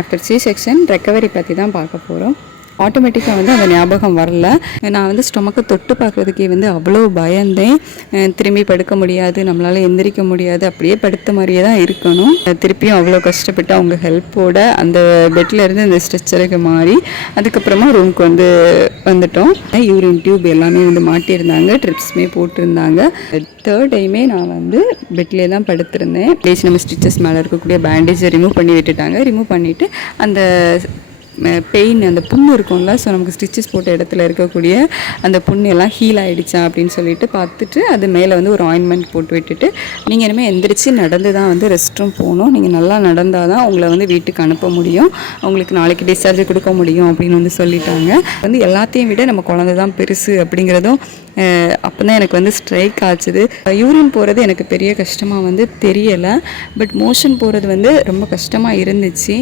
After C section recovery பற்றி தான் பார்க்க போகிறோம். ஆட்டோமேட்டிக்காக வந்து அந்த ஞாபகம் வரல. நான் வந்து ஸ்டொமக்கை தொட்டு பார்க்குறதுக்கே வந்து அவ்வளோ பயந்தேன். திரும்பி படுக்க முடியாது, நம்மளால் எந்திரிக்க முடியாது, அப்படியே படுத்த மாதிரியே தான் இருக்கணும். திருப்பியும் அவ்வளோ கஷ்டப்பட்டு அவங்க ஹெல்ப்போட அந்த பெட்டில் இருந்து இந்த ஸ்ட்ரெச்சருக்கு மாறி அதுக்கப்புறமா ரூமுக்கு வந்துட்டோம். யூரின் டியூப் எல்லாமே வந்து மாட்டியிருந்தாங்க, ட்ரிப்ஸுமே போட்டிருந்தாங்க. தேர்ட் டைமே நான் வந்து பெட்லேயே தான் படுத்திருந்தேன். ப்ளீஸ் நம்ம ஸ்டிச்சஸ் மேலே இருக்கக்கூடிய பேண்டேஜை ரிமூவ் பண்ணி விட்டுட்டாங்க. ரிமூவ் பண்ணிவிட்டு அந்த பெயின், அந்த புண்ணு இருக்கும்ல, ஸோ நமக்கு ஸ்டிச்சஸ் போட்ட இடத்துல இருக்கக்கூடிய அந்த புண்ணு எல்லாம் ஹீல் ஆகிடுச்சா அப்படின்னு சொல்லிட்டு பார்த்துட்டு அது மேலே வந்து ஒரு ஆயின்மெண்ட் போட்டு விட்டுட்டு நீங்கள் இனிமேல் எந்திரிச்சு நடந்து தான் வந்து ரெஸ்ட் ரூம் போகணும். நீங்கள் நல்லா நடந்தால் தான் உங்களை வந்து வீட்டுக்கு அனுப்ப முடியும், உங்களுக்கு நாளைக்கு டிஸ்சார்ஜ் கொடுக்க முடியும் அப்படின்னு வந்து சொல்லிட்டாங்க. வந்து எல்லாத்தையும் விட நம்ம குழந்தை தான் பெருசு அப்படிங்கிறதும் அப்போ தான் எனக்கு வந்து ஸ்ட்ரைக் ஆச்சுது. யூரின் போகிறது எனக்கு பெரிய கஷ்டமாக வந்து தெரியலை, பட் மோஷன் போகிறது வந்து ரொம்ப கஷ்டமாக இருந்துச்சு.